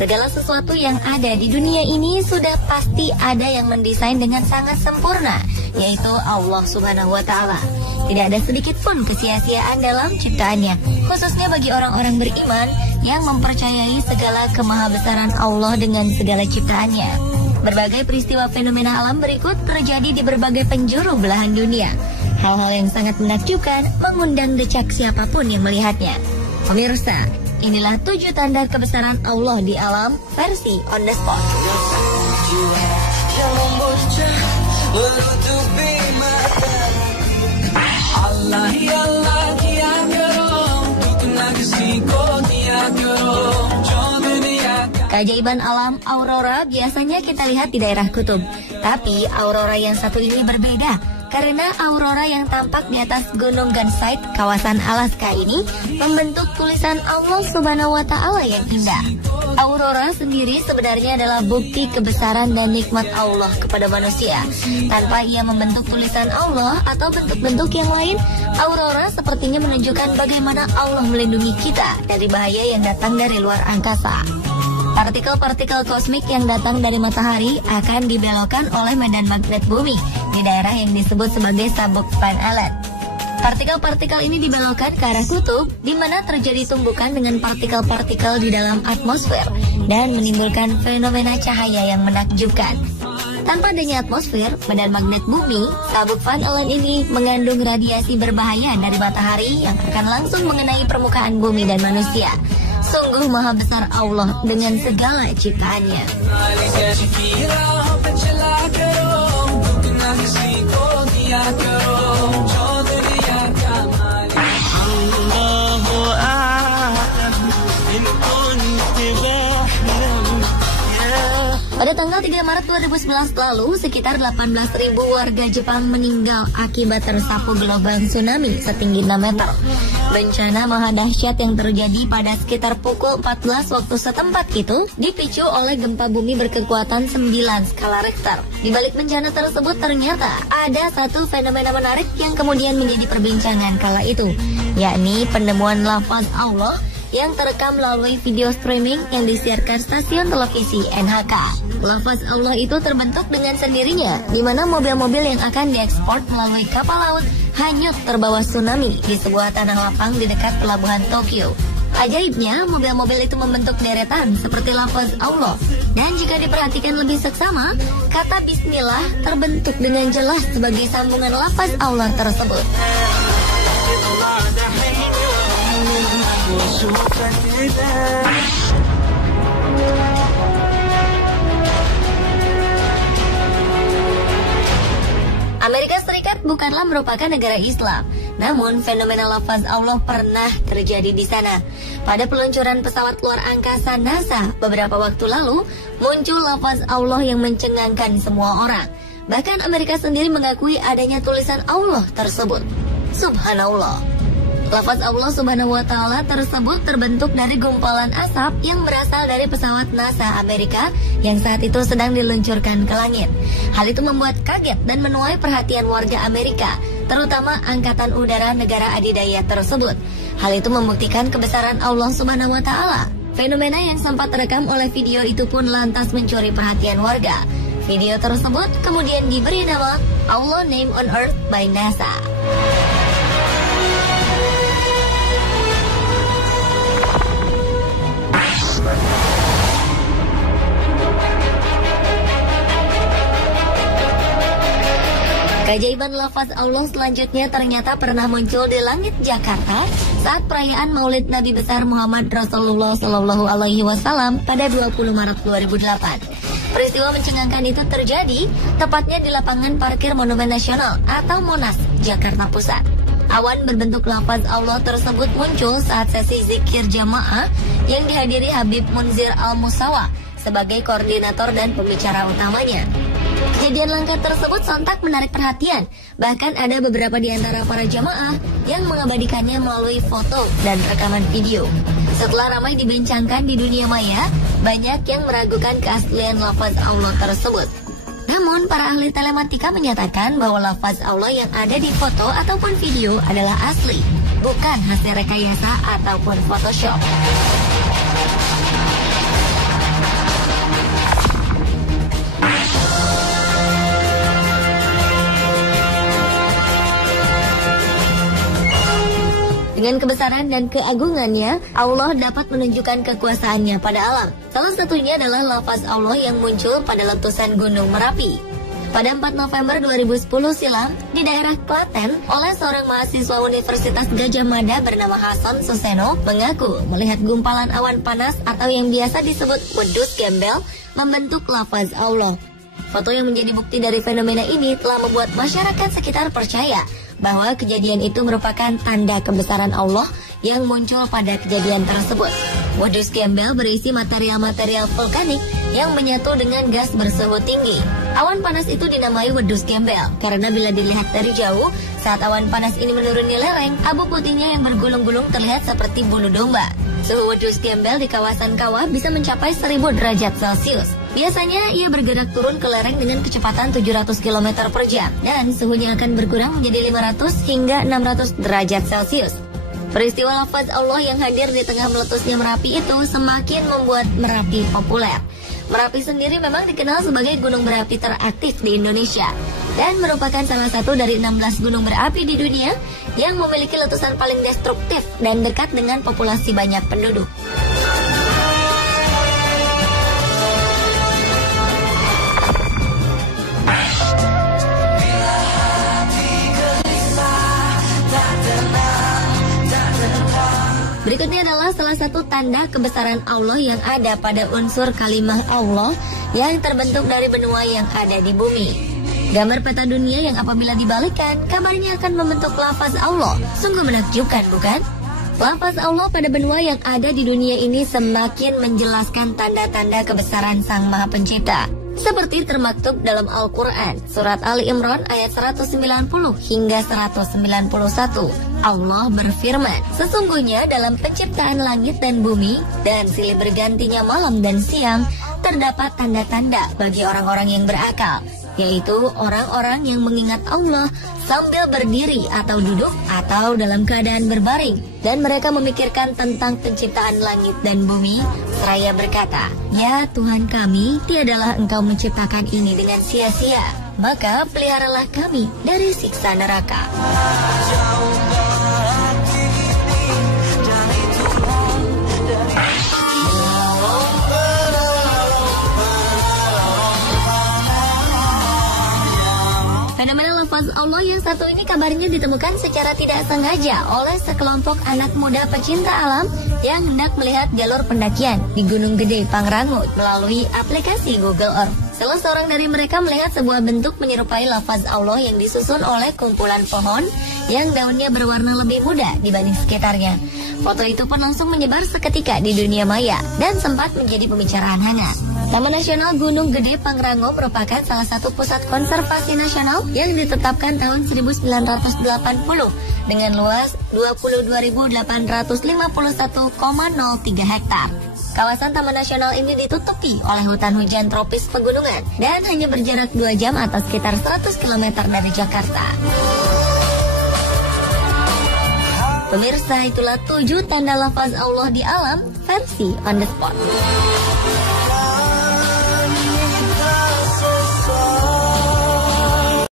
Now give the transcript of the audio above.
Segala sesuatu yang ada di dunia ini sudah pasti ada yang mendesain dengan sangat sempurna, yaitu Allah Subhanahu wa Ta'ala. Tidak ada sedikit pun kesia-siaan dalam ciptaannya, khususnya bagi orang-orang beriman yang mempercayai segala kemahabesaran Allah dengan segala ciptaannya. Berbagai peristiwa fenomena alam berikut terjadi di berbagai penjuru belahan dunia. Hal-hal yang sangat menakjubkan mengundang decak siapapun yang melihatnya. Pemirsa, inilah 7 tanda kebesaran Allah di alam versi on the spot. Keajaiban alam aurora biasanya kita lihat di daerah kutub. Tapi aurora yang satu ini berbeda. Karena aurora yang tampak di atas Gunung Ganzeit, kawasan Alaska ini, membentuk tulisan Allah Subhanahu wa Ta'ala yang indah. Aurora sendiri sebenarnya adalah bukti kebesaran dan nikmat Allah kepada manusia. Tanpa ia membentuk tulisan Allah atau bentuk-bentuk yang lain, aurora sepertinya menunjukkan bagaimana Allah melindungi kita dari bahaya yang datang dari luar angkasa. Partikel-partikel kosmik yang datang dari matahari akan dibelokkan oleh medan magnet bumi di daerah yang disebut sebagai sabuk Van Allen. Partikel-partikel ini dibelokkan ke arah kutub, di mana terjadi tumbukan dengan partikel-partikel di dalam atmosfer dan menimbulkan fenomena cahaya yang menakjubkan. Tanpa adanya atmosfer, medan magnet bumi, sabuk Van Allen ini mengandung radiasi berbahaya dari matahari yang akan langsung mengenai permukaan bumi dan manusia. Sungguh maha besar Allah dengan segala ciptaannya. Pada tanggal 3 Maret 2011 lalu, sekitar 18.000 warga Jepang meninggal akibat tersapu gelombang tsunami setinggi 6 meter. Bencana maha dahsyat yang terjadi pada sekitar pukul 14 waktu setempat itu dipicu oleh gempa bumi berkekuatan 9 skala Richter. Di balik bencana tersebut ternyata ada satu fenomena menarik yang kemudian menjadi perbincangan kala itu, yakni penemuan lafaz Allah yang terekam melalui video streaming yang disiarkan stasiun televisi NHK. Lafaz Allah itu terbentuk dengan sendirinya, di mana mobil-mobil yang akan diekspor melalui kapal laut hanyut terbawa tsunami di sebuah tanah lapang di dekat pelabuhan Tokyo. Ajaibnya, mobil-mobil itu membentuk deretan seperti lafaz Allah. Dan jika diperhatikan lebih seksama, kata Bismillah terbentuk dengan jelas sebagai sambungan lafaz Allah tersebut. Amerika Serikat bukanlah merupakan negara Islam, namun fenomena lafaz Allah pernah terjadi di sana. Pada peluncuran pesawat luar angkasa NASA beberapa waktu lalu, muncul lafaz Allah yang mencengangkan semua orang. Bahkan Amerika sendiri mengakui adanya tulisan Allah tersebut. Subhanallah. Lafaz Allah Subhanahu wa Ta'ala tersebut terbentuk dari gumpalan asap yang berasal dari pesawat NASA Amerika yang saat itu sedang diluncurkan ke langit. Hal itu membuat kaget dan menuai perhatian warga Amerika, terutama Angkatan Udara negara adidaya tersebut. Hal itu membuktikan kebesaran Allah Subhanahu wa Ta'ala. Fenomena yang sempat terekam oleh video itu pun lantas mencuri perhatian warga. Video tersebut kemudian diberi nama Allah Name on Earth by NASA. Keajaiban lafaz Allah selanjutnya ternyata pernah muncul di langit Jakarta saat perayaan Maulid Nabi besar Muhammad Rasulullah Shallallahu Alaihi Wasallam pada 20 Maret 2008. Peristiwa mencengangkan itu terjadi tepatnya di lapangan parkir Monumen Nasional atau Monas, Jakarta Pusat. Awan berbentuk lafaz Allah tersebut muncul saat sesi zikir jamaah yang dihadiri Habib Munzir Al-Musawa sebagai koordinator dan pembicara utamanya. Kejadian langka tersebut sontak menarik perhatian. Bahkan ada beberapa di antara para jamaah yang mengabadikannya melalui foto dan rekaman video. Setelah ramai dibincangkan di dunia maya, banyak yang meragukan keaslian lafaz Allah tersebut. Namun, para ahli telematika menyatakan bahwa lafaz Allah yang ada di foto ataupun video adalah asli, bukan hasil rekayasa ataupun Photoshop. Dengan kebesaran dan keagungannya, Allah dapat menunjukkan kekuasaannya pada alam. Salah satunya adalah lafaz Allah yang muncul pada letusan Gunung Merapi. Pada 4 November 2010 silam, di daerah Klaten, oleh seorang mahasiswa Universitas Gadjah Mada bernama Hasan Suseno, mengaku melihat gumpalan awan panas atau yang biasa disebut wedus gembel membentuk lafaz Allah. Foto yang menjadi bukti dari fenomena ini telah membuat masyarakat sekitar percaya bahwa kejadian itu merupakan tanda kebesaran Allah yang muncul pada kejadian tersebut. Wedus gembel berisi material-material vulkanik yang menyatu dengan gas bersuhu tinggi. Awan panas itu dinamai wedus gembel karena bila dilihat dari jauh, saat awan panas ini menuruni lereng, abu putihnya yang bergulung-gulung terlihat seperti bulu domba. Suhu wedus gembel di kawasan kawah bisa mencapai 1000 derajat Celcius. Biasanya ia bergerak turun ke lereng dengan kecepatan 700 km per jam dan suhunya akan berkurang menjadi 500 hingga 600 derajat Celcius. Peristiwa lafaz Allah yang hadir di tengah meletusnya Merapi itu semakin membuat Merapi populer. Merapi sendiri memang dikenal sebagai gunung berapi teraktif di Indonesia dan merupakan salah satu dari 16 gunung berapi di dunia yang memiliki letusan paling destruktif dan dekat dengan populasi banyak penduduk. Berikutnya adalah salah satu tanda kebesaran Allah yang ada pada unsur kalimah Allah yang terbentuk dari benua yang ada di bumi. Gambar peta dunia yang apabila dibalikkan, kabarnya akan membentuk lafaz Allah. Sungguh menakjubkan, bukan? Lafaz Allah pada benua yang ada di dunia ini semakin menjelaskan tanda-tanda kebesaran Sang Maha Pencipta. Seperti termaktub dalam Al-Quran, surat Ali Imran ayat 190 hingga 191. Allah berfirman, sesungguhnya dalam penciptaan langit dan bumi dan silih bergantinya malam dan siang, terdapat tanda-tanda bagi orang-orang yang berakal, yaitu orang-orang yang mengingat Allah sambil berdiri atau duduk atau dalam keadaan berbaring, dan mereka memikirkan tentang penciptaan langit dan bumi seraya berkata, ya Tuhan kami, tiadalah Engkau menciptakan ini dengan sia-sia, maka peliharalah kami dari siksa neraka. Fenomena lafaz Allah yang satu ini kabarnya ditemukan secara tidak sengaja oleh sekelompok anak muda pecinta alam yang hendak melihat jalur pendakian di Gunung Gede Pangrango melalui aplikasi Google Earth. Salah seorang dari mereka melihat sebuah bentuk menyerupai lafaz Allah yang disusun oleh kumpulan pohon yang daunnya berwarna lebih muda dibanding sekitarnya. Foto itu pun langsung menyebar seketika di dunia maya dan sempat menjadi pembicaraan hangat. Taman Nasional Gunung Gede Pangrango merupakan salah satu pusat konservasi nasional yang ditetapkan tahun 1980 dengan luas 22.851,03 hektar. Kawasan Taman Nasional ini ditutupi oleh hutan hujan tropis pegunungan dan hanya berjarak 2 jam atau sekitar 100 km dari Jakarta. Pemirsa, itulah 7 tanda lafaz Allah di alam versi on the spot.